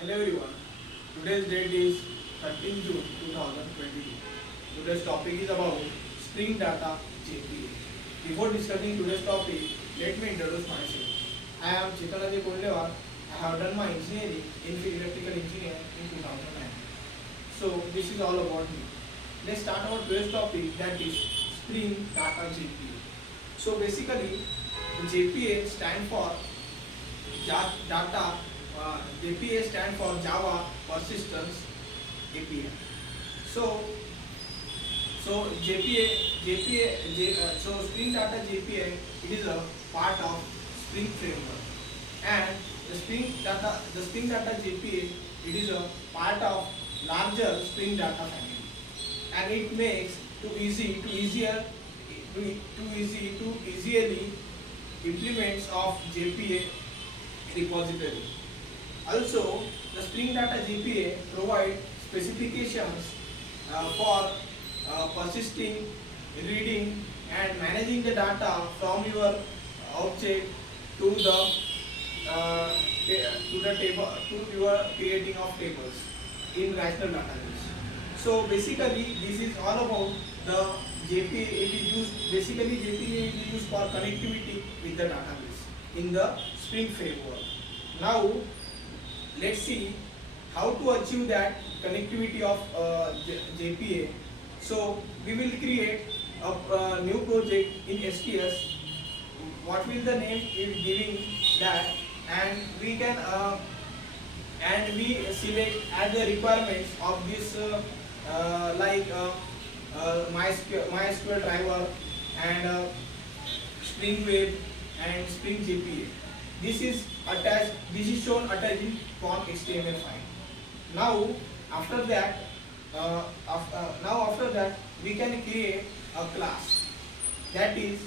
Hello everyone. Today's date is 13 June 2022. Today's topic is about Spring Data JPA. Before discussing today's topic, let me introduce myself. I am Chitalaji Kondewar. I have done my engineering in electrical engineer in 2009. So this is all about me. Let's start our today's topic, that is Spring Data JPA. So basically, the JPA stand for data. JPA stand for Java Persistence API. So so Spring Data JPA, it is a part of Spring framework, and the Spring Data JPA, it is a part of larger Spring Data family, and it makes too easily implements of JPA repository. Also, the Spring Data JPA provides specifications for persisting, reading, and managing the data from your object to the table, to your creating of tables in rational database. So basically, this is all about the JPA. It is used basically JPA is used for connectivity with the database in the Spring framework. Now let's see how to achieve that connectivity of JPA. So we will create a new project in STS. What will the name is giving that, and we can we select as the requirements of this MySQL driver and Spring Web and Spring JPA. This is attached. This is shown attached in form HTML file. Now after that, after that we can create a class. That is,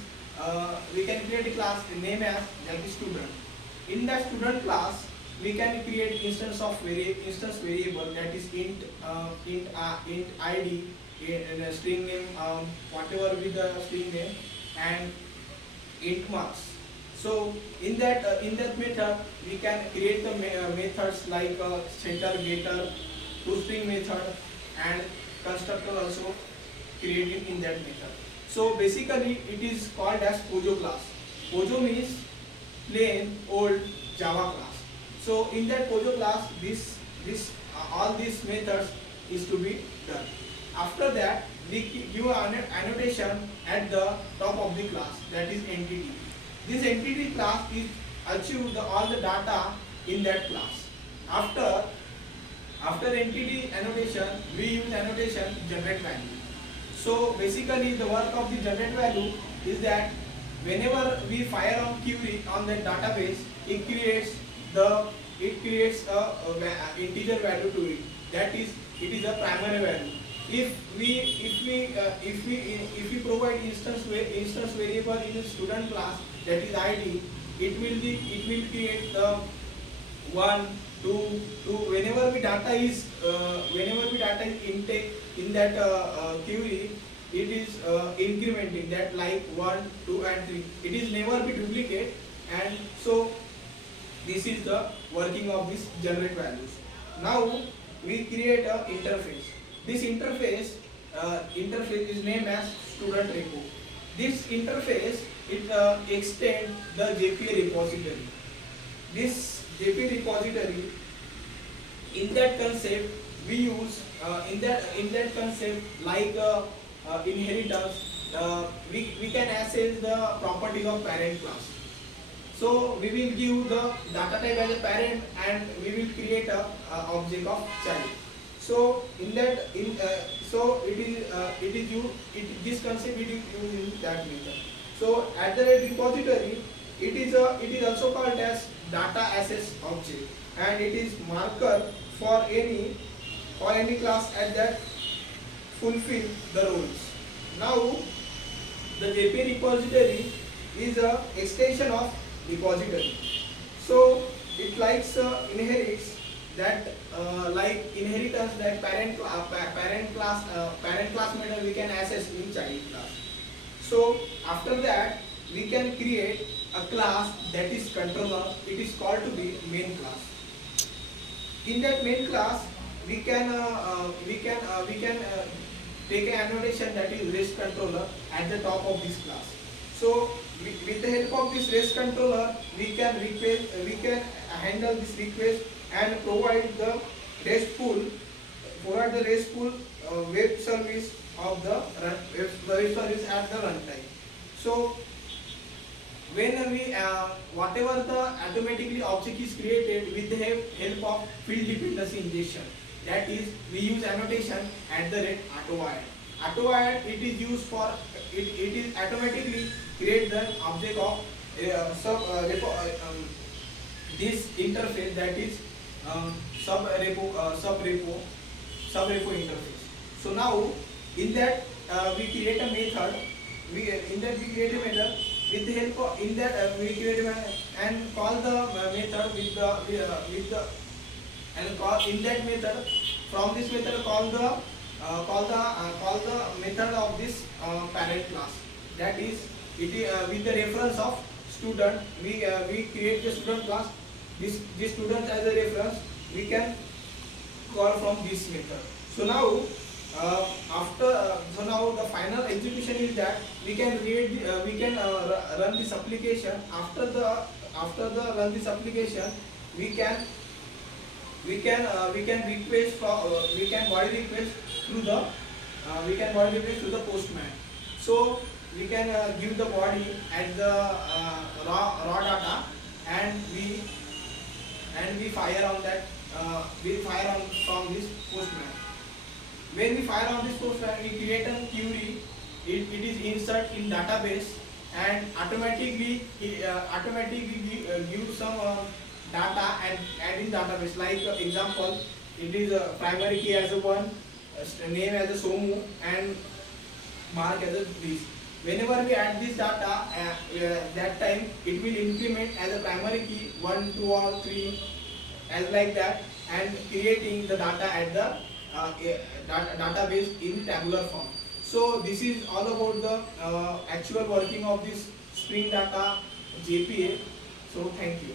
we can create a class name as that is student. In that student class, we can create instance variable, that is int id, and a string name, whatever with the string name, and int marks. So in that method, we can create the methods like setter, getter, toString method, and constructor also created in that method. So basically, it is called as POJO class. POJO means plain old Java class. So in that POJO class, all these methods is to be done. After that, we give an annotation at the top of the class, that is entity. This entity class is achieve all the data in that class. After entity annotation, we use annotation generate value. So basically, the work of the generate value is that whenever we fire on query on the database, it creates a integer value to it. That is, it is a primary value. If we provide instance variable in the student class, that is ID, it will create the 1, 2, 2. Whenever we data is intake in that query, it is incrementing that, like 1, 2, and 3. It is never be duplicate, and so this is the working of this generate values. Now we create a interface. This interface is named as student repo. This interface, it extends the JPA repository. This JPA repository, in that concept we use in that concept like inheritance. We can access the properties of parent class. So we will give the data type as a parent, and we will create a object of child. So in that so it is used, this concept it is used in that method. So at the repository, it is also called as data access object, and it is marker for any class at that fulfill the roles. Now the JPA repository is a extension of repository. So it likes inherits that like inheritance, that parent class method we can access in child class. So after that, we can create a class that is controller. It is called to be main class. in that main class we can take an annotation that is REST controller at the top of this class. So with the help of this REST controller we can handle this request and provide the RESTful web service of the web service at the runtime. So when we whatever the automatically object is created with the help of field dependency injection, that is we use annotation at the rate auto-add. It is used for it is automatically create the object of this interface, that is sub repo interface. So now in that we create a method. We create a method with the help of in that we create a method and call the method with the and call in that method. From this method call the method of this parent class, that is it is with the reference of student. We create the student class. This student as a reference we can call from this method. So now so now the final execution is that we can run this application. After the run this application we can request we can body request through the postman. So we can give the body at the raw data, and we fire on that from this postman. When we fire on this postman, we create a query. It is insert in database and automatically give some data and add in database. Like example, it is a primary key as a 1, name as a Somu, and mark as a this. Whenever we add this data, that time it will increment as a primary key 1, 2 or 3, as like that, and creating the data at the database in tabular form. So this is all about the actual working of this Spring Data JPA. So thank you.